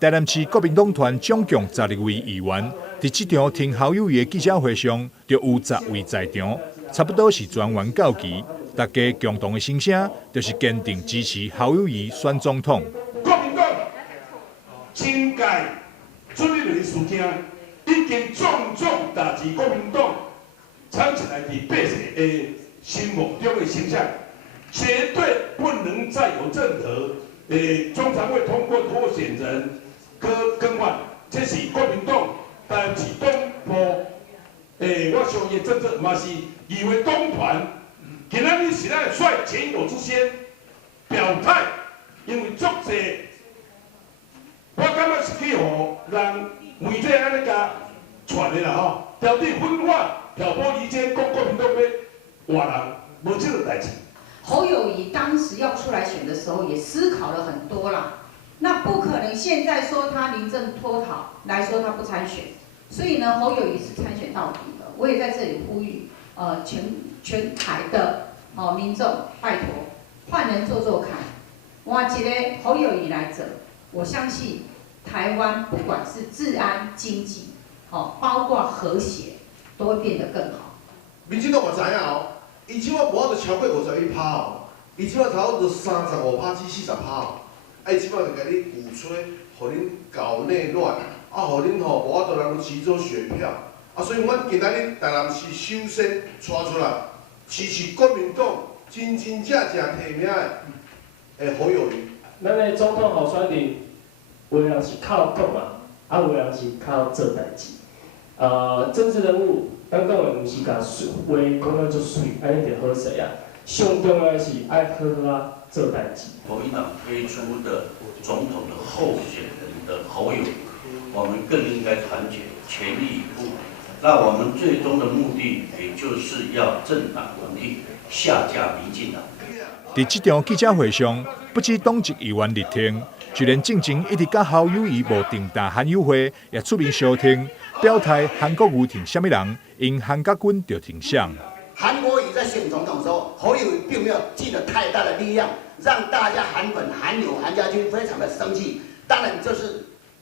台南市国民党团总共12位议员，在这场听侯友宜的记者会上，就有10位在场，差不多是全员到齐。大家共同的声声，就是坚定支持侯友宜选总统。国民党今届处理的事件，已经种打击国民党长期来伫百姓的心目中的形象，绝对不能再有任何中常会通过候选人更换，这是国民党台南市东部我相信政策嘛是以为东团。今仔日是咱率前有之先表态，因为足济，我感觉是去互人媒体安尼甲传的啦吼，调底分化、挑拨离间，讲国民党要换人，无这个代志。侯友宜当时要出来选的时候，也思考了很多啦。那不可能现在说他临阵脱逃来说他不参选，所以呢，侯友宜是参选到底的。我也在这里呼吁，全台的民众，拜托换人做做看。换一个侯友宜来者，我相信台湾不管是治安、经济，包括和谐，都会变得更好。民进党嘛知影哦，伊即摆无法度超过51%哦，伊即摆差不多35%至40%哦，伊即摆就甲你鼓吹，互恁搞内乱，互恁无法度人提走选票，所以阮今仔日台南市首先带出来。支持国民党真正提名的侯友宜。咱的总统候选人，有人是靠讲嘛，有人是靠做代志。政治人物，咱讲的毋是甲话讲得足水，安尼就好势啊。上重要的是爱好好做代志。国民党推出的总统的候选人的侯友宜，我们更应该团结，全力以赴。那我们最终的目的，也就是要政党轮替，下架民进党。在这场记者会上，不止党籍议员力挺，就连进前一直甲侯友宜无定大韩友会也出面相挺，表态韩国瑜挺什么人，因韩国军就挺像。韩国瑜在选总统的时候，侯友宜并没有尽了太大的力量，让大家韩粉、韩友、韩家军非常的生气。当然，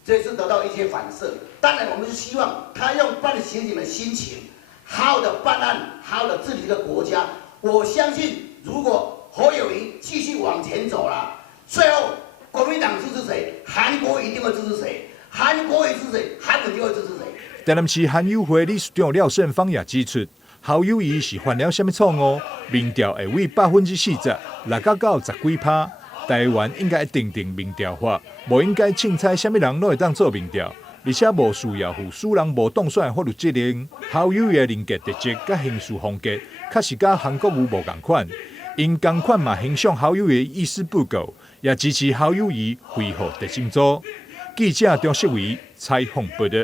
这次得到一些反射。当然，我们是希望他用办刑警的心情，好好的办案，好好的治理这个国家。我相信，如果侯友宜继续往前走了，最后国民党支持谁，韩国瑜一定会支持谁；韩国瑜支持谁，韩粉就会支持谁。台南市韩友会理事长廖胜芳也指出，侯友宜是犯了什么错误，民调会为40%，落到90几%。台湾应该定民调法，无应该凊彩什么人都会当做民调，而且无需要负输人无当选的法律责任。侯友宜的人格特质甲行事风格，确实甲韩国瑜无共款。因共款嘛欣赏侯友宜的意思不够，也支持侯友宜恢复特侦组。记者张世伟采访报道。